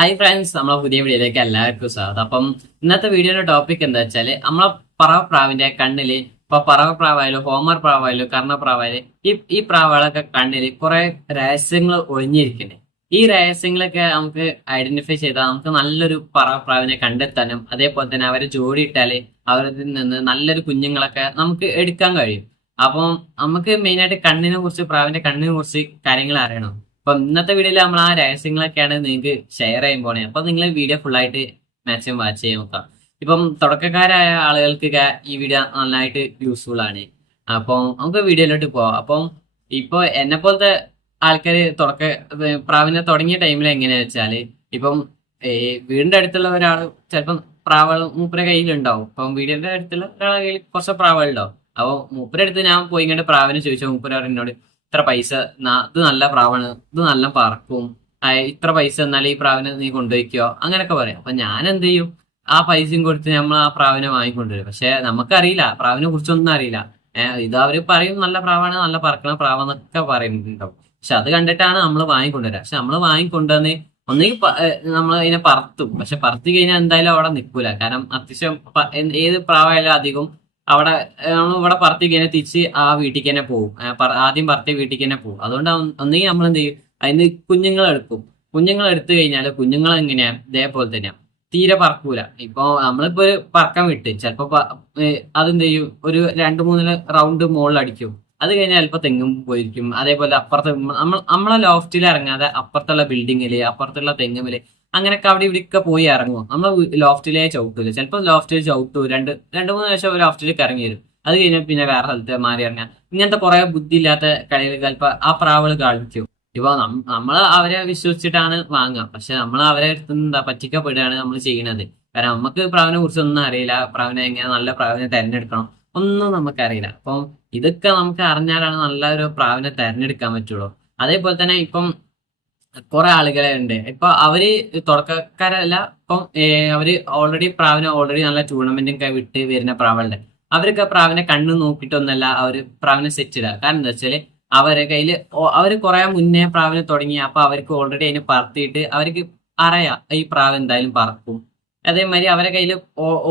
Hi friends നമ്മളെ പുതിയ വീഡിയോയിലേക്ക് എല്ലാവർക്കും സ്വാഗതം. അപ്പം ഇന്നത്തെ വീഡിയോയുടെ ടോപ്പിക് എന്താ വെച്ചാൽ നമ്മളെ പറവ പ്രാവിന്റെ കണ്ണിൽ ഇപ്പൊ പറവ പ്രാവായാലും ഹോമർ പ്രാവായാലും കർണപ്രാവായാലും ഈ ഈ പ്രാവുകളൊക്കെ കണ്ണിൽ കുറെ രഹസ്യങ്ങൾ ഒളിഞ്ഞിരിക്കുന്നത് ഈ രഹസ്യങ്ങളൊക്കെ നമുക്ക് ഐഡന്റിഫൈ ചെയ്താൽ നമുക്ക് നല്ലൊരു പറവ പ്രാവിനെ കണ്ടെത്താനും അതേപോലെ തന്നെ അവരെ ജോഡി ഇട്ടാൽ അവരിൽ നിന്ന് നല്ലൊരു കുഞ്ഞുങ്ങളൊക്കെ നമുക്ക് എടുക്കാൻ കഴിയും. അപ്പം നമുക്ക് മെയിനായിട്ട് കണ്ണിനെ കുറിച്ച് പ്രാവിന്റെ കണ്ണിനെ കുറിച്ച് കാര്യങ്ങൾ അറിയണം. അപ്പൊ ഇന്നത്തെ വീഡിയോയിൽ നമ്മൾ ആ രഹസ്യങ്ങളൊക്കെയാണ് നിങ്ങൾക്ക് ഷെയർ ചെയ്യാൻ പോണേ. അപ്പൊ നിങ്ങൾ വീഡിയോ ഫുൾ ആയിട്ട് മാക്സിമം വാച്ച് ചെയ്യാൻ നോക്കാം. ഇപ്പം തുടക്കക്കാരായ ആളുകൾക്കൊക്കെ ഈ വീഡിയോ നന്നായിട്ട് യൂസ്ഫുൾ ആണ്. അപ്പം നമുക്ക് വീഡിയോയിലോട്ട് പോവാം. അപ്പം ഇപ്പൊ എന്നെ പോലത്തെ ആൾക്കാര് തുടക്ക പ്രാവിനെ തുടങ്ങിയ ടൈമിൽ എങ്ങനെയാ വെച്ചാൽ ഇപ്പം വീടിന്റെ അടുത്തുള്ള ഒരാൾ ചിലപ്പം പ്രാവൾ മൂപ്പരെ കയ്യിലുണ്ടാവും. അപ്പം വീടിന്റെ അടുത്തുള്ള ഒരാളെ കയ്യിൽ കുറച്ച് പ്രാവുകളുണ്ടാവും. അപ്പൊ മൂപ്പരെ അടുത്ത് ഞാൻ പോയി ഇങ്ങോട്ട് പ്രാവിനെ ചോദിച്ചു മൂപ്പര എന്നോട് ഇത്ര പൈസ ഇത് നല്ല പ്രാവാണ് ഇത് നല്ല പറക്കും ഇത്ര പൈസ എന്നാൽ ഈ പ്രാവിനെ നീ കൊണ്ടുപോയിക്കോ അങ്ങനെയൊക്കെ പറയാം. അപ്പൊ ഞാൻ എന്ത് ചെയ്യും? ആ പൈസയും കൊടുത്ത് നമ്മൾ ആ പ്രാവിനെ വാങ്ങിക്കൊണ്ടുവരും. പക്ഷെ നമുക്കറിയില്ല പ്രാവിനെ കുറിച്ചൊന്നും അറിയില്ല. ഇത് അവർ പറയും നല്ല പ്രാവാണ് നല്ല പറക്കണ പ്രാവെന്നൊക്കെ പറയുന്നുണ്ടാവും. പക്ഷെ അത് കണ്ടിട്ടാണ് നമ്മൾ വാങ്ങിക്കൊണ്ടുവരിക പക്ഷെ നമ്മൾ വാങ്ങിക്കൊണ്ടുവന്ന് ഒന്നുകിൽ നമ്മൾ അതിനെ പറത്തും. പക്ഷെ പറത്തി കഴിഞ്ഞാൽ എന്തായാലും അവിടെ നിൽക്കൂല. കാരണം അത്യാവശ്യം ഏത് പ്രാവായാലും അധികം അവിടെ നമ്മൾ ഇവിടെ പറത്തി തന്നെ തിരിച്ച് ആ വീട്ടിലേക്ക് തന്നെ പോകും ആദ്യം പറത്തേ വീട്ടിലേക്ക് തന്നെ പോകും അതുകൊണ്ട് ഒന്നുകിൽ നമ്മൾ എന്ത് ചെയ്യും അതിന് കുഞ്ഞുങ്ങളെ എടുക്കും. കുഞ്ഞുങ്ങളെ എടുത്തു കഴിഞ്ഞാൽ കുഞ്ഞുങ്ങൾ എങ്ങനെയാ? ഇതേപോലെ തന്നെയാ. തീരെ പറക്കൂല. ഇപ്പൊ നമ്മളിപ്പോ ഒരു പറക്കാൻ വിട്ട് ചിലപ്പോ അതെന്ത് ചെയ്യും? ഒരു രണ്ട് മൂന്ന് റൗണ്ട് മുകളിൽ അടിക്കും. അത് കഴിഞ്ഞാൽ ചിലപ്പോൾ തെങ്ങും പോയിരിക്കും. അതേപോലെ അപ്പുറത്തെ നമ്മൾ നമ്മളെ ലോഫ്റ്റിൽ ഇറങ്ങാതെ അപ്പുറത്തുള്ള ബിൽഡിങ്ങിൽ അപ്പുറത്തുള്ള തെങ്ങുമിൽ അങ്ങനെയൊക്കെ അവിടെ ഇവിടെയൊക്കെ പോയി ഇറങ്ങും. നമ്മൾ ലോഫ്റ്റിലേ ചവിട്ടൂല. ചിലപ്പോൾ ലോഫ്റ്റിൽ ചവിട്ടു രണ്ട് രണ്ട് മൂന്ന് വർഷം ലോഫ്റ്റിലേക്ക് ഇറങ്ങി വരും. അത് കഴിഞ്ഞാൽ പിന്നെ വേറെ സ്ഥലത്ത് മാറി ഇറങ്ങാം. ഇങ്ങനത്തെ കുറെ ബുദ്ധിയില്ലാത്ത കളികൾ ചിലപ്പോൾ ആ പ്രാവൾ കളിക്കും ഇപ്പൊ നമ്മൾ അവരെ വിശ്വസിച്ചിട്ടാണ് വാങ്ങുക പക്ഷെ നമ്മൾ അവരെ അടുത്ത് എന്താ പറ്റിക്കപ്പെടുകയാണ് നമ്മൾ ചെയ്യുന്നത് കാരണം നമുക്ക് പ്രാവിനെ കുറിച്ച് ഒന്നും അറിയില്ല. പ്രാവിനെ എങ്ങനെ നല്ല പ്രാവിനെ തിരഞ്ഞെടുക്കണം ഒന്നും നമുക്കറിയില്ല അപ്പം ഇതൊക്കെ നമുക്ക് അറിഞ്ഞാലാണ് നല്ലൊരു പ്രാവിനെ തിരഞ്ഞെടുക്കാൻ പറ്റുള്ളൂ. അതേപോലെ തന്നെ ഇപ്പം കുറെ ആളുകളെ ഉണ്ട്. ഇപ്പൊ അവർ തുടക്കക്കാരല്ല ഇപ്പം അവർ ഓൾറെഡി പ്രാവിനെ ഓൾറെഡി നല്ല ടൂർണമെന്റും ഒക്കെ വിട്ട് വരുന്ന പ്രാവുണ്ട്. അവരൊക്കെ പ്രാവിനെ കണ്ണു നോക്കിയിട്ടൊന്നല്ല അവർ പ്രാവിനെ സെറ്റ് ഇടുക. കാരണം എന്താ വെച്ചാൽ അവരെ കയ്യിൽ അവർ കുറെ മുന്നേ പ്രാവിനെ തുടങ്ങി അപ്പൊ അവർക്ക് ഓൾറെഡി അതിനെ പറത്തിയിട്ട് അവർക്ക് അറിയാം ഈ പ്രാവ് എന്തായാലും പറക്കും. അതേമാതിരി അവരെ കയ്യിൽ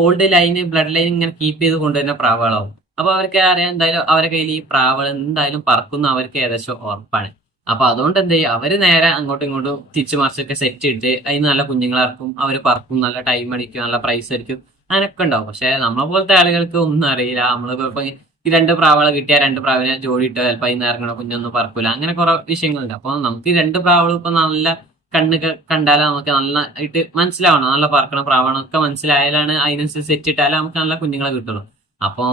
ഓൾഡ് ലൈന് ബ്ലഡ് ലൈൻ ഇങ്ങനെ കീപ്പ് ചെയ്ത് കൊണ്ടുവരുന്ന പ്രാവുകളാവും. അപ്പൊ അവർക്ക് അറിയാം എന്തായാലും അവരെ കയ്യിൽ ഈ പ്രാവുകൾ എന്തായാലും പറക്കുന്ന അവർക്ക് ഏകദേശം ഉറപ്പാണ്. അപ്പൊ അതുകൊണ്ട് എന്ത് ചെയ്യും? അവർ നേരെ അങ്ങോട്ടും ഇങ്ങോട്ടും തിരിച്ചു മറിച്ചൊക്കെ സെറ്റ് ഇട്ട് അതിന് നല്ല കുഞ്ഞുങ്ങളാർക്കും അവർ പറക്കും നല്ല ടൈം അടിക്കും നല്ല പ്രൈസ് അടിക്കും. അങ്ങനൊക്കെ ഉണ്ടാവും. പക്ഷെ നമ്മളെ പോലത്തെ ആളുകൾക്ക് ഒന്നും അറിയില്ല. നമ്മളിപ്പോ ഇപ്പൊ ഈ രണ്ട് പ്രാവളെ കിട്ടിയാൽ രണ്ട് പ്രാവിനെ ജോഡിയിട്ട് ചിലപ്പോൾ അതിന് ഇറങ്ങണ കുഞ്ഞൊന്നും പറക്കൂല. അങ്ങനെ കുറെ വിഷയങ്ങളുണ്ട്. അപ്പൊ നമുക്ക് ഈ രണ്ട് പ്രാവളും ഇപ്പൊ നല്ല കണ്ണ് കണ്ടാൽ നമുക്ക് നല്ല നന്നായിട്ട് മനസ്സിലാവണം. നല്ല പറക്കണ പ്രാവണമൊക്കെ മനസ്സിലായാലാണ് അതിനനുസരിച്ച് സെറ്റ് ഇട്ടാലേ നമുക്ക് നല്ല കുഞ്ഞുങ്ങളെ കിട്ടുള്ളൂ. അപ്പൊ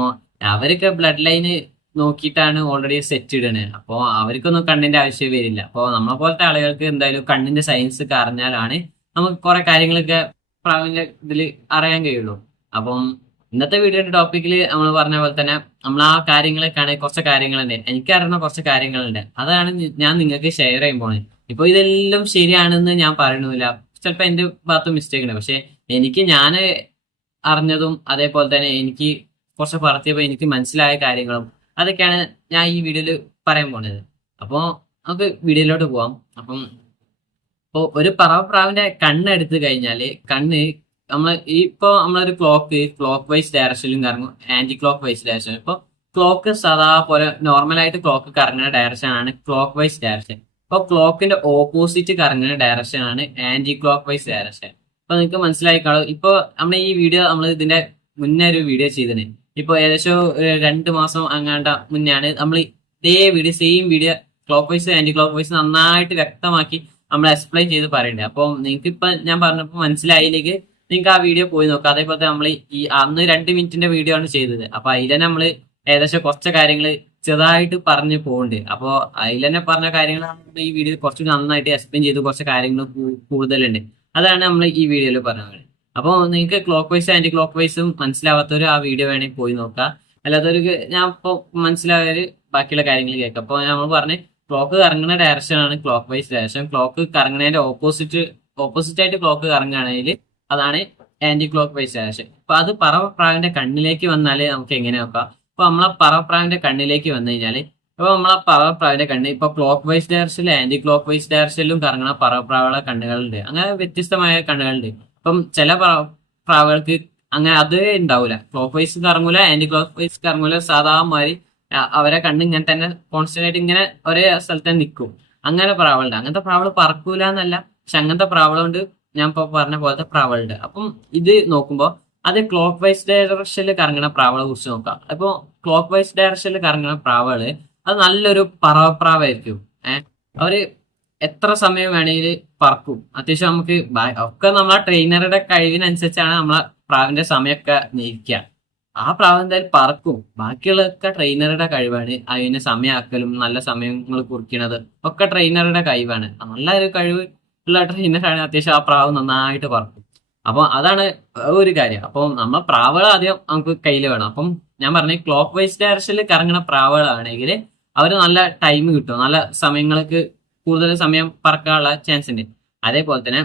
അവരൊക്കെ ബ്ലഡ് ലൈന് നോക്കിയിട്ടാണ് ഓൾറെഡി സെറ്റ് ഇടണേ. അപ്പോൾ അവർക്കൊന്നും കണ്ണിന്റെ ആവശ്യം വരില്ല. അപ്പോൾ നമ്മളെ പോലത്തെ ആളുകൾക്ക് എന്തായാലും കണ്ണിന്റെ സയൻസ് ഒക്കെ അറിഞ്ഞാലാണ് നമുക്ക് കുറെ കാര്യങ്ങളൊക്കെ പ്രാവിന്റെ ഇതിൽ അറിയാൻ കഴിയുള്ളൂ. അപ്പം ഇന്നത്തെ വീഡിയോയുടെ ടോപ്പിക്കിൽ നമ്മൾ പറഞ്ഞ പോലെ തന്നെ നമ്മൾ ആ കാര്യങ്ങളൊക്കെയാണ് കുറച്ച് കാര്യങ്ങളുണ്ട്. എനിക്ക് അറിയുന്ന കുറച്ച് കാര്യങ്ങളുണ്ട്. അതാണ് ഞാൻ നിങ്ങൾക്ക് ഷെയർ ചെയ്യാൻ പോണേ. ഇപ്പൊ ഇതെല്ലാം ശരിയാണെന്ന് ഞാൻ പറയണില്ല ചിലപ്പോ എന്റെ ഭാഗത്ത് മിസ്റ്റേക്ക് ഉണ്ട്. പക്ഷെ എനിക്ക് ഞാൻ അറിഞ്ഞതും അതേപോലെ തന്നെ എനിക്ക് കുറച്ച് പറത്തിയപ്പോൾ എനിക്ക് മനസ്സിലായ കാര്യങ്ങളും അതൊക്കെയാണ് ഞാൻ ഈ വീഡിയോയിൽ പറയാൻ പോണത്. അപ്പോൾ നമുക്ക് വീഡിയോയിലോട്ട് പോവാം. അപ്പം ഇപ്പോൾ ഒരു പറവപ്രാവിന്റെ കണ്ണ് എടുത്തു കഴിഞ്ഞാൽ കണ്ണ് നമ്മൾ ഇപ്പോൾ ഇപ്പൊ നമ്മളൊരു ക്ലോക്ക് ക്ലോക്ക് വൈസ് ഡയറക്ഷനിലും കറങ്ങും ആന്റി ക്ലോക്ക് വൈസ് ഡയറക്ഷൻ ഇപ്പോൾ ക്ലോക്ക് സാധാ പോലെ നോർമലായിട്ട് ക്ലോക്ക് കറങ്ങുന്ന ഡയറക്ഷൻ ആണ് ക്ലോക്ക് വൈസ് ഡയറക്ഷൻ ഇപ്പോൾ ക്ലോക്കിന്റെ ഓപ്പോസിറ്റ് കറങ്ങുന്ന ഡയറക്ഷൻ ആണ് ആന്റി ക്ലോക്ക് വൈസ് ഡയറക്ഷൻ അപ്പോൾ നിങ്ങൾക്ക് മനസ്സിലായിക്കാളും ഇപ്പൊ നമ്മൾ ഈ വീഡിയോ നമ്മൾ ഇതിന്റെ മുന്നേ ഒരു വീഡിയോ ചെയ്തിന്. ഇപ്പൊ ഏകദേശം രണ്ടു മാസം അങ്ങാണ്ട മുന്നെയാണ് നമ്മൾ ഇതേ video same video clockwise anticlockwise നന്നായിട്ട് വ്യക്തമാക്കി നമ്മൾ എക്സ്പ്ലെയിൻ ചെയ്ത് പറയണ്ടേ. അപ്പോൾ നിങ്ങൾക്ക് ഇപ്പൊ ഞാൻ പറഞ്ഞപ്പോ മനസ്സിലായില്ലെങ്കിൽ നിങ്ങൾക്ക് ആ വീഡിയോ പോയി നോക്കാം. അതേപോലെ നമ്മൾ ഈ അന്ന് രണ്ട് മിനിറ്റിന്റെ വീഡിയോ ആണ് ചെയ്തത്. അപ്പൊ അതിൽ നമ്മൾ ഏകദേശം കുറച്ച് കാര്യങ്ങൾ ചെറുതായിട്ട് പറഞ്ഞു പോകുന്നുണ്ട് അപ്പോൾ അതിൽ തന്നെ പറഞ്ഞ കാര്യങ്ങളാണ് ഈ വീഡിയോ കുറച്ചുകൂടി നന്നായിട്ട് എക്സ്പ്ലെയിൻ ചെയ്ത് കുറച്ച് കാര്യങ്ങൾ കൂടുതലുണ്ട്. അതാണ് നമ്മൾ ഈ വീഡിയോയിൽ പറഞ്ഞത്. അപ്പോൾ നിങ്ങൾക്ക് ക്ലോക്ക് വൈസ് ആന്റി ക്ലോക്ക് വൈസും മനസ്സിലാവാത്തവർ ആ വീഡിയോ വേണമെങ്കിൽ പോയി നോക്കാം. ഒരു ഞാൻ ഇപ്പോൾ മനസ്സിലായവര് ബാക്കിയുള്ള കാര്യങ്ങൾ കേൾക്കാം. അപ്പോൾ നമ്മൾ പറഞ്ഞ് ക്ലോക്ക് കറങ്ങുന്ന ഡയറക്ഷൻ ആണ് ക്ലോക്ക് വൈസ് ഡയറക്ഷൻ ക്ലോക്ക് കറങ്ങുന്നതിന്റെ ഓപ്പോസിറ്റ് ഓപ്പോസിറ്റ് ആയിട്ട് ക്ലോക്ക് കറങ്ങുകയാണെങ്കിൽ അതാണ് ആന്റി ക്ലോക്ക് വൈസ് ഡയറക്ഷൻ അപ്പൊ അത് പറവപ്രാവിന്റെ കണ്ണിലേക്ക് വന്നാലേ നമുക്ക് എങ്ങനെ നോക്കാം? അപ്പൊ നമ്മളെ പറവപ്രാവിന്റെ കണ്ണിലേക്ക് വന്നു കഴിഞ്ഞാൽ ഇപ്പൊ നമ്മളെ പറവപ്രാവിന്റെ കണ്ണ് ഇപ്പൊ ക്ലോക്ക് വൈസ് ഡയറക്ഷനിലും ആന്റി ക്ലോക്ക് വൈസ് ഡയറക്ഷനിലും കറങ്ങുന്ന പറവപ്രാവുള്ള കണ്ണുകളുണ്ട്. അങ്ങനെ വ്യത്യസ്തമായ കണ്ണുകളുണ്ട്. ഇപ്പം ചില പ്രാവുകൾക്ക് അങ്ങനെ അത് ഉണ്ടാവില്ല ക്ലോക്ക് വൈസ് കറങ്ങൂല ആന്റി ക്ലോക്ക് വൈസ് കറങ്ങൂല സാധാ മാതിരി അവരെ കണ്ണ് ഇങ്ങനെ തന്നെ കോൺസ്റ്റന്റ് ആയിട്ട് ഇങ്ങനെ ഒരേ സ്ഥലത്ത് നിൽക്കും അങ്ങനെ പ്രാവളുണ്ട് അങ്ങനത്തെ പ്രാവൾ പറക്കൂല എന്നല്ല. പക്ഷെ അങ്ങനത്തെ പ്രാവളുണ്ട് ഞാൻ ഇപ്പൊ പറഞ്ഞ പോലത്തെ പ്രാവളുണ്ട് അപ്പം ഇത് നോക്കുമ്പോൾ അത് ക്ലോക്ക് വൈസ് ഡയറക്ഷനിൽ കറങ്ങുന്ന പ്രാവളെ കുറിച്ച് നോക്കാം. അപ്പോൾ ക്ലോക്ക് വൈസ് ഡയറക്ഷനിൽ കറങ്ങുന്ന പ്രാവൾ അത് നല്ലൊരു പറവപ്രാവായിരിക്കും. ഏഹ് അവർ എത്ര സമയം വേണമെങ്കിൽ പറക്കും. അത്യാവശ്യം നമുക്ക് ഒക്കെ നമ്മളെ ട്രെയിനറുടെ കഴിവിനനുസരിച്ചാണ് നമ്മളെ പ്രാവിന്റെ സമയമൊക്കെ നീക്കുക ആ പ്രാവ് എന്തായാലും പറക്കും. ബാക്കിയുള്ളതൊക്കെ ട്രെയിനറുടെ കഴിവാണ്. അതിന് സമയമാക്കലും നല്ല സമയങ്ങൾ കുറിക്കണത് ഒക്കെ ട്രെയിനറുടെ കഴിവാണ്. നല്ല ഒരു കഴിവ് ഉള്ള ട്രെയിനറാണ് അത്യാവശ്യം ആ പ്രാവ് നന്നായിട്ട് പറക്കും. അപ്പൊ അതാണ് ഒരു കാര്യം. അപ്പൊ നമ്മൾ പ്രാവുകൾ ആദ്യം നമുക്ക് കയ്യിൽ വേണം. അപ്പം ഞാൻ പറഞ്ഞ ക്ലോക്ക് വൈസ് ഡയറക്ഷനിൽ കറങ്ങുന്ന പ്രാവുകളാണെങ്കിൽ അവർ നല്ല ടൈം കിട്ടും. നല്ല സമയങ്ങൾക്ക് കൂടുതൽ സമയം പറക്കാനുള്ള ചാൻസ് ഉണ്ട് അതേപോലെ തന്നെ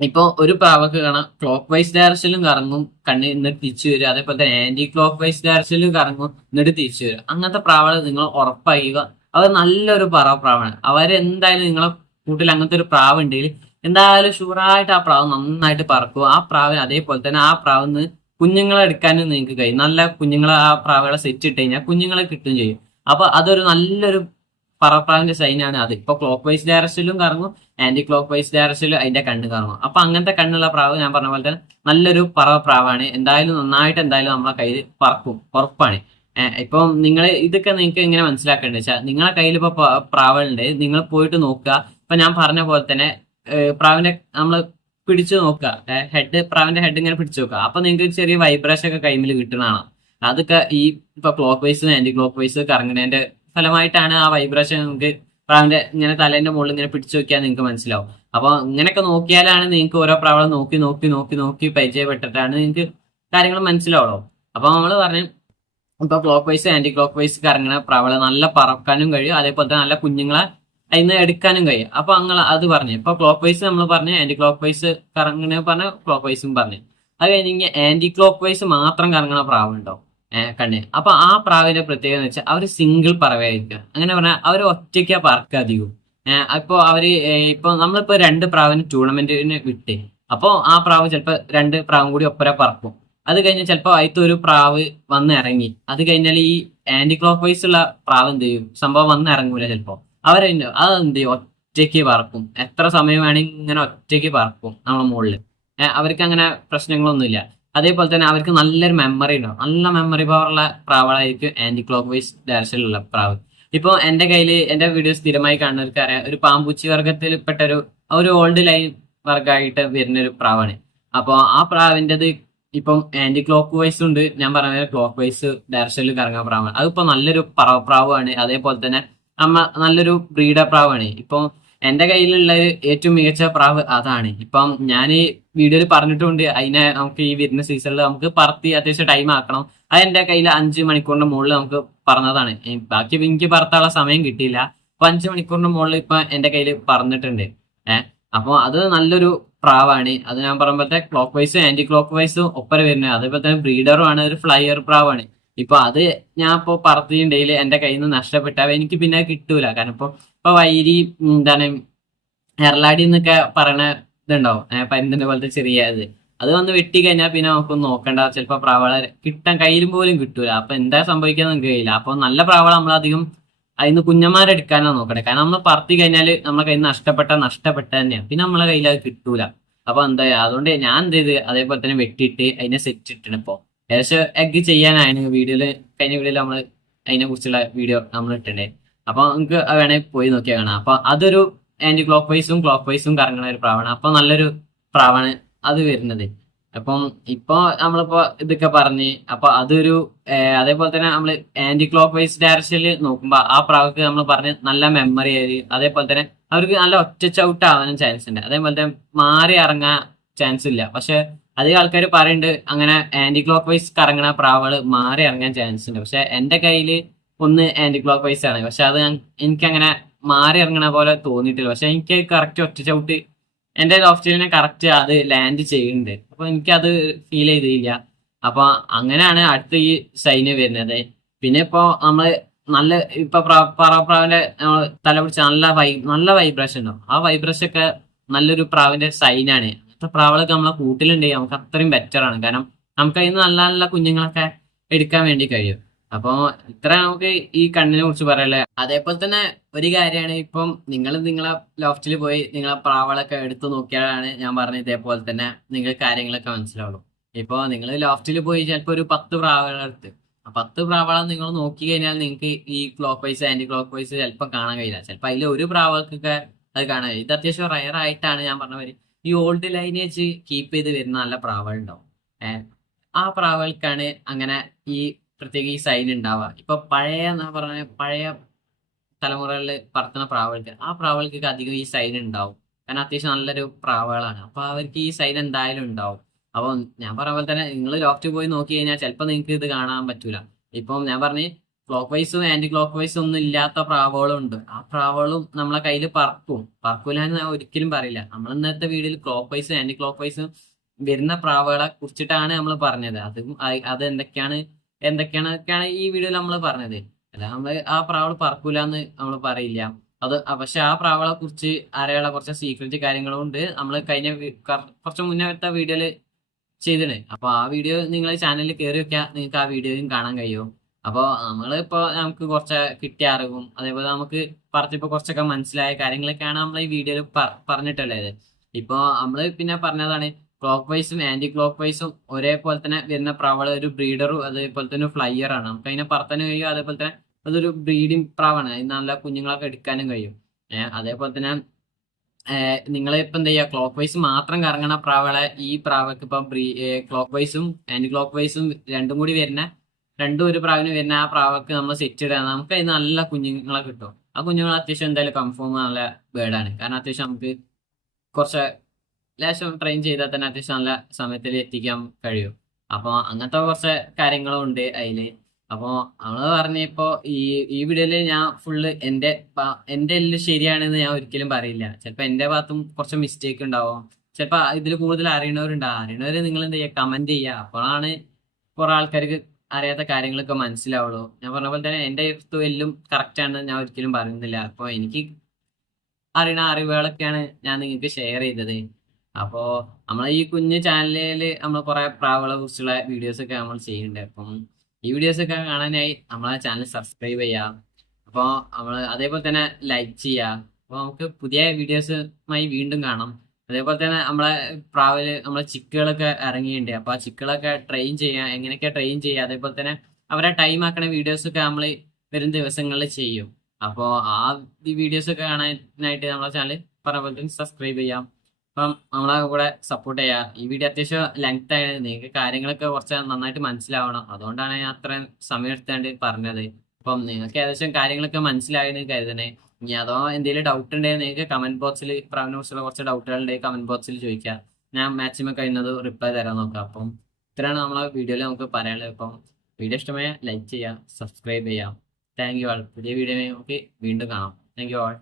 ഇപ്പോൾ ഒരു പ്രാവക്ക് കാണാം ക്ലോക്ക് വൈസ് ഡയറക്ഷനിലും കറങ്ങും കണ്ണ് എന്നിട്ട് തിരിച്ചു വരും അതേപോലെ തന്നെ ആന്റി ക്ലോക്ക് വൈസ് ഡയറക്ഷനിലും കറങ്ങും എന്നിട്ട് തിരിച്ചു വരും അങ്ങനത്തെ പ്രാവണ നിങ്ങൾ ഉറപ്പാക്കുക അവർ നല്ലൊരു പറവ പ്രാവാണ്. അവരെന്തായാലും നിങ്ങളെ കൂട്ടിൽ അങ്ങനത്തെ ഒരു പ്രാവ് ഉണ്ടെങ്കിൽ എന്തായാലും ഷുവറായിട്ട് ആ പ്രാവ് നന്നായിട്ട് പറക്കും. ആ പ്രാവിന് അതേപോലെ തന്നെ ആ പ്രാവിന്ന് കുഞ്ഞുങ്ങളെ എടുക്കാനും നിങ്ങൾക്ക് കഴിയും. നല്ല കുഞ്ഞുങ്ങളെ ആ പ്രാവുകളെ സെറ്റ് ഇട്ട് കഴിഞ്ഞാൽ കുഞ്ഞുങ്ങളെ കിട്ടുകയും ചെയ്യും. അപ്പൊ അതൊരു നല്ലൊരു പറപ്രാവിന്റെ സൈനാണ് അത്. ഇപ്പൊ ക്ലോക്ക് വൈസ് ഡയറക്ഷനിലും കറങ്ങും ആന്റി ക്ലോക്ക് വൈസ് ഡയറക്ഷനിലും അതിന്റെ കണ്ണ് കറങ്ങും. അപ്പൊ അങ്ങനത്തെ കണ്ണുള്ള പ്രാവ് ഞാൻ പറഞ്ഞ പോലെ തന്നെ നല്ലൊരു പറവ പ്രാവാണ് എന്തായാലും നന്നായിട്ട് എന്തായാലും നമ്മളെ കയ്യിൽ പറക്കും. ഉറപ്പാണ്. ഇപ്പം നിങ്ങൾ ഇതൊക്കെ നിങ്ങൾക്ക് എങ്ങനെ മനസ്സിലാക്കേണ്ടത് വെച്ചാൽ നിങ്ങളെ കയ്യിൽ ഇപ്പൊ പ്രാവുണ്ട് നിങ്ങൾ പോയിട്ട് നോക്കുക. ഇപ്പൊ ഞാൻ പറഞ്ഞ പോലെ തന്നെ പ്രാവിനെ നമ്മൾ പിടിച്ചു നോക്കുക. ഹെഡ് പ്രാവിന്റെ ഹെഡ് ഇങ്ങനെ പിടിച്ചു നോക്കുക. അപ്പൊ നിങ്ങൾക്ക് ചെറിയ വൈബ്രേഷൻ ഒക്കെ കൈമിൽ കിട്ടുന്നതാണ്. അതൊക്കെ ഈ ഇപ്പൊ clockwise anti clock vice കറങ്ങുന്നതിന്റെ ഫലമായിട്ടാണ് ആ വൈബ്രേഷൻ നിങ്ങൾക്ക് പ്രാവിന്റെ ഇങ്ങനെ തലേന്റെ മുകളിൽ ഇങ്ങനെ പിടിച്ചു നോക്കിയാൽ നിങ്ങൾക്ക് മനസ്സിലാവും. അപ്പൊ ഇങ്ങനെയൊക്കെ നോക്കിയാലാണ് നിങ്ങൾക്ക് ഓരോ പ്രാവളം നോക്കി നോക്കി നോക്കി നോക്കി പരിചയപ്പെട്ടിട്ടാണ് നിങ്ങൾക്ക് കാര്യങ്ങൾ മനസ്സിലാവുള്ളൂ. അപ്പൊ നമ്മൾ പറഞ്ഞു ഇപ്പൊ clockwise anti clock vice കറങ്ങണ പ്രാവളെ നല്ല പറക്കാനും കഴിയും അതേപോലെ തന്നെ നല്ല കുഞ്ഞുങ്ങളെ അതിന് എടുക്കാനും കഴിയും. അപ്പൊ അങ്ങനെ അത് പറഞ്ഞു. ഇപ്പൊ ക്ലോക്ക് വൈസ് നമ്മൾ പറഞ്ഞു ആന്റി ക്ലോക്ക് വൈസ് കറങ്ങണ പറഞ്ഞ ക്ലോക്ക് വൈസും പറഞ്ഞു. അത് കഴിഞ്ഞ് ആന്റി ക്ലോക്ക് വൈസ് മാത്രം കറങ്ങണ പ്രാവുണ്ടോ കണ്ണേ അപ്പൊ ആ പ്രാവിന്റെ പ്രത്യേകത എന്ന് വെച്ചാൽ അവർ സിംഗിൾ പറവായിരിക്കുക അങ്ങനെ പറഞ്ഞാൽ അവർ ഒറ്റയ്ക്കാ പറക്കുക അധികവും. അപ്പൊ അവർ ഇപ്പൊ നമ്മളിപ്പോ രണ്ട് പ്രാവിന് ടൂർണമെന്റിന് വിട്ട്. അപ്പൊ ആ പ്രാവ് ചിലപ്പോ രണ്ട് പ്രാവും കൂടി ഒപ്പര പറക്കും. അത് കഴിഞ്ഞാൽ ചിലപ്പോ അതിലത്തെ ഒരു പ്രാവ് വന്ന് ഇറങ്ങി അത് കഴിഞ്ഞാൽ ഈ ആന്റി ക്ലോക്ക് വൈസ് ഉള്ള പ്രാവ് എന്ത് ചെയ്യും? സംഭവം വന്ന് ഇറങ്ങൂല ചിലപ്പോ. അവരെന്ത് അത് എന്ത് ചെയ്യും? ഒറ്റയ്ക്ക് പറക്കും. എത്ര സമയം വേണമെങ്കിൽ ഇങ്ങനെ ഒറ്റയ്ക്ക് പറക്കും നമ്മളെ മുകളിൽ അവർക്ക് അങ്ങനെ പ്രശ്നങ്ങളൊന്നുമില്ല. അതേപോലെ തന്നെ അവർക്ക് നല്ലൊരു മെമ്മറി ഉണ്ടാവും. നല്ല മെമ്മറി പവറുള്ള പ്രാവളായിരിക്കും ആന്റി ക്ലോക്ക് വൈസ് ഡയറക്ഷനിലുള്ള പ്രാവ്. ഇപ്പൊ എന്റെ കയ്യിൽ എന്റെ വീഡിയോ സ്ഥിരമായി കാണുന്നവർക്ക് അറിയാം. ഒരു പാമ്പൂച്ചി വർഗത്തിൽപ്പെട്ട ഒരു ഒരു ഓൾഡ് ലൈൻ വർഗമായിട്ട് വരുന്ന ഒരു പ്രാവാണ്. അപ്പോൾ ആ പ്രാവിന്റെത് ഇപ്പം ആന്റി ക്ലോക്ക് വൈസ് ഉണ്ട്. ഞാൻ പറഞ്ഞ ക്ലോക്ക് വൈസ് ഡയറക്ഷനിൽ കറങ്ങാൻ പ്രാവാണ്. അതിപ്പോ നല്ലൊരു പ്രാവാണ്. അതേപോലെ തന്നെ നമ്മ നല്ലൊരു ബ്രീഡർ പ്രാവാണ്. ഇപ്പം എന്റെ കയ്യിലുള്ള ഏറ്റവും മികച്ച പ്രാവ് അതാണ്. ഇപ്പം ഞാൻ വീഡിയോയിൽ പറഞ്ഞിട്ടുണ്ട്. അതിനെ നമുക്ക് ഈ വരുന്ന സീസണിൽ നമുക്ക് പറത്തി അത്യാവശ്യം ടൈം ആക്കണം. അത് എന്റെ കയ്യിൽ അഞ്ച് മണിക്കൂറിന്റെ മുകളിൽ നമുക്ക് പറഞ്ഞതാണ്. ബാക്കി എനിക്ക് പറത്താനുള്ള സമയം കിട്ടിയില്ല. അപ്പൊ അഞ്ച് മണിക്കൂറിന്റെ മുകളിൽ ഇപ്പൊ എന്റെ കയ്യിൽ പറഞ്ഞിട്ടുണ്ട്. ഏഹ് അപ്പൊ അത് നല്ലൊരു പ്രാവാണ്. അത് ഞാൻ പറയുമ്പോഴത്തെ ക്ലോക്ക് വൈസും ആന്റി ക്ലോക്ക് വൈസും ഒപ്പര വരുന്നത്. അതേപോലെ തന്നെ ബ്രീഡറും ആണ്. ഒരു ഫ്ലയർ പ്രാവാണ്. ഇപ്പൊ അത് ഞാൻ ഇപ്പോ പറത്തിയിട്ടുണ്ടെങ്കിൽ എന്റെ കയ്യിൽ നിന്ന് നഷ്ടപ്പെട്ടാൽ എനിക്ക് പിന്നെ കിട്ടൂല. കാരണം ഇപ്പൊ ഇപ്പൊ വൈരി എന്താണ് എറലാടി എന്നൊക്കെ പറയണ ഇതുണ്ടാവും. പരിന്തിന്റെ പോലത്തെ ചെറിയ ഇത്. അത് വന്ന് വെട്ടി കഴിഞ്ഞാൽ പിന്നെ നമുക്ക് നോക്കണ്ട. ചിലപ്പോൾ പ്രാവള കിട്ടാൻ കയ്യിലും പോലും കിട്ടൂല. അപ്പൊ എന്താ സംഭവിക്കാൻ നമുക്ക് കഴിയില്ല അപ്പൊ നല്ല പ്രാവള നമ്മളധികം അതിന് കുഞ്ഞന്മാരെടുക്കാനാണ് നോക്കണേ കാരണം നമ്മൾ പറത്തി കഴിഞ്ഞാൽ നമ്മളെ കയ്യിൽ നഷ്ടപ്പെട്ട നഷ്ടപ്പെട്ട തന്നെയാണ് പിന്നെ നമ്മളെ കയ്യിൽ അത് കിട്ടൂല. അപ്പൊ എന്താ അതുകൊണ്ട് ഞാൻ എന്ത് ചെയ്ത്? അതേപോലെ തന്നെ വെട്ടിയിട്ട് അതിനെ സെറ്റ് ഇട്ടിട്ട് ഇപ്പോൾ ഏകദേശം എഗ് ചെയ്യാനാണ് വീഡിയോയിൽ കഴിഞ്ഞ വീഡിയോയിൽ നമ്മൾ അതിനെ കുറിച്ചുള്ള വീഡിയോ നമ്മൾ ഇട്ടിട്ടുണ്ടായി അപ്പൊ നമുക്ക് വേണമെങ്കിൽ വേണേ പോയി നോക്കിയാൽ കാണാം. അപ്പൊ അതൊരു ആന്റി ക്ലോക്ക് വൈസും ക്ലോക്ക് വൈസും കറങ്ങണ ഒരു പ്രാവാണ്. അപ്പൊ നല്ലൊരു പ്രാവാണ് അത് വരുന്നത്. അപ്പം ഇപ്പൊ നമ്മളിപ്പോ ഇതൊക്കെ പറഞ്ഞ് അപ്പൊ അതൊരു അതേപോലെ തന്നെ നമ്മൾ ആന്റി ക്ലോക്ക് വൈസ് ഡയറക്ഷനിൽ നോക്കുമ്പോ ആ പ്രാവക്ക് നമ്മൾ പറഞ്ഞ് നല്ല മെമ്മറി ആയിരിക്കും അതേപോലെ തന്നെ അവർക്ക് നല്ല ഒറ്റ ചവിട്ട് ആവാനും ചാൻസ് ഉണ്ട്. അതേപോലെ തന്നെ മാറി ഇറങ്ങാൻ ചാൻസ് ഇല്ല. പക്ഷെ അധികം ആൾക്കാർ പറയുന്നുണ്ട് അങ്ങനെ ആന്റി ക്ലോക്ക് വൈസ് കറങ്ങണ പ്രാവുകൾ മാറി ഇറങ്ങാൻ ചാൻസ് ഉണ്ട്. പക്ഷെ എന്റെ കയ്യിൽ ഒന്ന് ആന്റി ക്ലോക്ക് വൈസ് ആണ്. പക്ഷെ അത് ഞാൻ- എനിക്കങ്ങനെ മാറി ഇറങ്ങണ പോലെ തോന്നിയിട്ടില്ല. പക്ഷെ എനിക്ക് കറക്റ്റ് ഒറ്റ ചവിട്ട് എന്റെ ലോഫ്റ്റിനെ കറക്റ്റ് അത് ലാൻഡ് ചെയ്യുന്നുണ്ട് അപ്പൊ എനിക്കത് ഫീൽ ചെയ്തില്ല. അപ്പൊ അങ്ങനെയാണ് അടുത്ത ഈ സൈന് വരുന്നത്. പിന്നെ ഇപ്പോ നമ്മൾ നല്ല ഇപ്പൊ പ്ര- പറവപ്രാവിന്റെ നമ്മൾ തല പിടിച്ച നല്ല വൈ നല്ല വൈബ്രേഷൻ ഉണ്ടാവും. ആ വൈബ്രേഷൻ ഒക്കെ നല്ലൊരു പ്രാവിന്റെ സൈനാണ് അങ്ങനത്തെ പ്രാവുകളൊക്കെ നമ്മളെ കൂട്ടിലുണ്ടെങ്കിൽ നമുക്ക് അത്രയും ബെറ്റർ ആണ്. കാരണം നമുക്ക് അതിന് നല്ല നല്ല കുഞ്ഞുങ്ങളൊക്കെ എടുക്കാൻ വേണ്ടി കഴിയും. അപ്പൊ ഇത്ര നമുക്ക് ഈ കണ്ണിനെ കുറിച്ച് പറയാല്ലേ? അതേപോലെ തന്നെ ഒരു കാര്യമാണ് ഇപ്പം നിങ്ങൾ നിങ്ങളെ ലോഫ്റ്റിൽ പോയി നിങ്ങളെ പ്രാവളൊക്കെ എടുത്തു നോക്കിയാലാണ് ഞാൻ പറഞ്ഞ ഇതേപോലെ തന്നെ നിങ്ങൾ കാര്യങ്ങളൊക്കെ മനസ്സിലാവുള്ളൂ. ഇപ്പൊ നിങ്ങൾ ലോഫ്റ്റിൽ പോയി ചിലപ്പോൾ ഒരു പത്ത് എടുത്ത്. ആ പത്ത് പ്രാവളം നിങ്ങൾ നോക്കി കഴിഞ്ഞാൽ നിങ്ങൾക്ക് ഈ clockwise anti clock vice ചിലപ്പോൾ കാണാൻ കഴിയില്ല. ചിലപ്പോൾ അതിൽ ഒരു പ്രാവൾക്കൊക്കെ അത് കാണാൻ കഴിയും ഇത് അത്യാവശ്യം റയർ ആയിട്ടാണ് ഞാൻ പറഞ്ഞ ഈ ഓൾഡ് ലൈനേജ് കീപ്പ് ചെയ്ത് വരുന്ന നല്ല പ്രാവൾ ഉണ്ടാവും ആ പ്രാവൾക്കാണ് അങ്ങനെ ഈ പ്രത്യേക ഈ സൈൻ ഉണ്ടാവുക ഇപ്പൊ പഴയ എന്നാ പറഞ്ഞ പഴയ തലമുറകളിൽ പറത്തുന്ന പ്രാവുകൾക്ക് ആ പ്രാവൾക്ക് അധികം ഈ സൈൻ ഉണ്ടാവും കാരണം അത്യാവശ്യം നല്ലൊരു പ്രാവുകളാണ്. അപ്പൊ അവർക്ക് ഈ സൈൻ എന്തായാലും ഉണ്ടാവും അപ്പൊ ഞാൻ പറഞ്ഞ പോലെ തന്നെ നിങ്ങൾ ലോഫ്റ്റ് പോയി നോക്കി കഴിഞ്ഞാൽ ചിലപ്പോൾ നിങ്ങൾക്ക് ഇത് കാണാൻ പറ്റൂല. ഇപ്പം ഞാൻ പറഞ്ഞ് ക്ലോക്ക് വൈസും ആന്റി ക്ലോക്ക് വൈസും ഒന്നും ഇല്ലാത്ത പ്രാവുകളും ഉണ്ട് ആ പ്രാവുകളും നമ്മളെ കയ്യിൽ പറക്കും. പറക്കൂല എന്ന് ഒരിക്കലും പറയില്ല. നമ്മൾ ഇന്നത്തെ വീഡിയോയിൽ ക്ലോക്ക് വൈസും ആന്റി ക്ലോക്ക് വൈസും വരുന്ന പ്രാവുകളെ കുറിച്ചിട്ടാണ് നമ്മൾ പറഞ്ഞത്. അതും അത് എന്തൊക്കെയാണ് എന്തൊക്കെയാണ് ഒക്കെയാണ് ഈ വീഡിയോയിൽ നമ്മൾ പറഞ്ഞത്. അല്ല നമ്മൾ ആ പ്രാവൾ പറക്കൂല എന്ന് നമ്മൾ പറയില്ല. അത് പക്ഷെ ആ പ്രാവളെ കുറിച്ച് അറിയാനുള്ള കുറച്ച് സീക്രട്ട് കാര്യങ്ങളും ഉണ്ട്. നമ്മൾ കഴിഞ്ഞ കുറച്ച് മുന്നേ കുറച്ച് മുന്നത്തെ വീഡിയോയിൽ ചെയ്തിണ്. അപ്പൊ ആ വീഡിയോ നിങ്ങൾ ചാനലിൽ കയറി വെക്കാൻ നിങ്ങൾക്ക് ആ വീഡിയോയും കാണാൻ കഴിയും. അപ്പോൾ നമ്മളിപ്പോ നമുക്ക് കുറച്ച് കിട്ടിയ അറിവും അതേപോലെ നമുക്ക് പറഞ്ഞപ്പോ കുറച്ചൊക്കെ മനസ്സിലായ കാര്യങ്ങളൊക്കെയാണ് നമ്മൾ ഈ വീഡിയോയിൽ പറഞ്ഞിട്ടുള്ളത്. ഇപ്പൊ നമ്മൾ പിന്നെ പറഞ്ഞതാണ് ക്ലോക്ക് വൈസും ആന്റി ക്ലോക്ക് വൈസും ഒരേപോലെ തന്നെ വരുന്ന പ്രാവൾ ഒരു ബ്രീഡറും അതേപോലെ തന്നെ ഫ്ലൈയർ ആണ്. നമുക്ക് അതിനെ പറത്താനും കഴിയും അതേപോലെ തന്നെ അതൊരു ബ്രീഡിംഗ് പ്രാവാണ്. നല്ല കുഞ്ഞുങ്ങളൊക്കെ എടുക്കാനും കഴിയും. അതേപോലെ തന്നെ നിങ്ങൾ ഇപ്പം എന്താ ചെയ്യുക ക്ലോക്ക് വൈസ് മാത്രം കറങ്ങണ പ്രാവളെ ഈ പ്രാവക്ക് ഇപ്പം ബ്രീ ക്ലോക്ക് വൈസും ആന്റി ക്ലോക്ക് വൈസും രണ്ടും കൂടി വരുന്ന രണ്ടും ഒരു പ്രാവിന് വരുന്ന ആ പ്രാവക്ക് നമ്മൾ സെറ്റ് ഇടുക. നമുക്ക് അതിന് നല്ല കുഞ്ഞുങ്ങളെ കിട്ടും. ആ കുഞ്ഞുങ്ങൾ അത്യാവശ്യം എന്തായാലും കൺഫേം നല്ല ബേർഡാണ് കാരണം അത്യാവശ്യം നമുക്ക് കുറച്ച് ലേശം ട്രെയിൻ ചെയ്താൽ തന്നെ അത്യാവശ്യം നല്ല സമയത്തിൽ എത്തിക്കാൻ കഴിയും. അപ്പോൾ അങ്ങനത്തെ കുറച്ച് കാര്യങ്ങളും ഉണ്ട് അതിൽ അപ്പോൾ നമ്മൾ പറഞ്ഞപ്പോ ഈ ഈ വീഡിയോയിൽ ഞാൻ ഫുള്ള് എന്റെ എന്റെ എല്ലാം ശരിയാണെന്ന് ഞാൻ ഒരിക്കലും പറയില്ല. ചിലപ്പോൾ എന്റെ ഭാഗത്തും കുറച്ച് മിസ്റ്റേക്ക് ഉണ്ടാവും. ചിലപ്പോൾ ഇതിൽ കൂടുതൽ അറിയണവരുണ്ടാവും അറിയണവർ നിങ്ങൾ എന്ത് ചെയ്യുക കമന്റ് ചെയ്യുക അപ്പോഴാണ് കുറെ ആൾക്കാർക്ക് അറിയാത്ത കാര്യങ്ങളൊക്കെ മനസ്സിലാവുള്ളൂ. ഞാൻ പറഞ്ഞ പോലെ തന്നെ എന്റെ അടുത്തും എല്ലാം കറക്റ്റ് ആണെന്ന് ഞാൻ ഒരിക്കലും പറയുന്നില്ല. അപ്പോൾ എനിക്ക് അറിയണ അറിവുകളൊക്കെയാണ് ഞാൻ നിങ്ങൾക്ക് ഷെയർ ചെയ്തത്. അപ്പോൾ നമ്മളെ ഈ കുഞ്ഞു ചാനലിൽ നമ്മൾ കുറെ പ്രാവുകളെ കുറിച്ചുള്ള വീഡിയോസ് ഒക്കെ നമ്മൾ ചെയ്യുന്നുണ്ട്. അപ്പം ഈ വീഡിയോസ് ഒക്കെ കാണാനായി നമ്മളെ ചാനൽ സബ്സ്ക്രൈബ് ചെയ്യാം. അപ്പോൾ നമ്മൾ അതേപോലെ തന്നെ ലൈക്ക് ചെയ്യുക അപ്പോൾ നമുക്ക് പുതിയ വീഡിയോസുമായി വീണ്ടും കാണാം. അതേപോലെ തന്നെ നമ്മളെ പ്രാവിൽ നമ്മളെ ചിക്കുകളൊക്കെ ഇറങ്ങിയിട്ടുണ്ട്. അപ്പോൾ ആ ചിക്കുകളൊക്കെ ട്രെയിൻ ചെയ്യാം എങ്ങനെയൊക്കെ ട്രെയിൻ ചെയ്യുക അതേപോലെ തന്നെ അവരെ ടൈം ആക്കണ വീഡിയോസൊക്കെ നമ്മൾ വരും ദിവസങ്ങളിൽ ചെയ്യും. അപ്പോൾ ആ വീഡിയോസൊക്കെ കാണാനായിട്ട് നമ്മളെ ചാനൽ പറഞ്ഞ പോലെ തന്നെ സബ്സ്ക്രൈബ് ചെയ്യാം. അപ്പം നമ്മളെ കൂടെ സപ്പോർട്ട് ചെയ്യാം. ഈ വീഡിയോ അത്യാവശ്യം ലെങ്ത് ആയത് നിങ്ങൾക്ക് കാര്യങ്ങളൊക്കെ കുറച്ച് നന്നായിട്ട് മനസ്സിലാവണം. അതുകൊണ്ടാണ് ഞാൻ അത്രയും സമയം എടുത്താണ്ട് പറഞ്ഞത്. അപ്പം നിങ്ങൾക്ക് ഏകദേശം കാര്യങ്ങളൊക്കെ മനസ്സിലായെന്ന് കരുതണേ. ഇനി അതോ എന്തെങ്കിലും ഡൗട്ട് ഉണ്ടെങ്കിൽ നിങ്ങൾക്ക് കമന്റ് ബോക്സിൽ പ്രാവിനെ കുറിച്ചുള്ള കുറച്ച് ഡൗട്ടുകൾ ഉണ്ടെങ്കിൽ കമന്റ് ബോക്സിൽ ചോദിക്കാം. ഞാൻ മാക്സിമം കഴിയുന്നത് റിപ്ലൈ തരാൻ നോക്കാം. അപ്പം ഇത്രയാണ് നമ്മളെ വീഡിയോയിൽ നമുക്ക് പറയാനുള്ളത്. അപ്പം വീഡിയോ ഇഷ്ടമായ ലൈക്ക് ചെയ്യുക സബ്സ്ക്രൈബ് ചെയ്യാം. താങ്ക് യു ആൾ പുതിയ വീഡിയോ നമുക്ക് വീണ്ടും കാണാം. Thank you all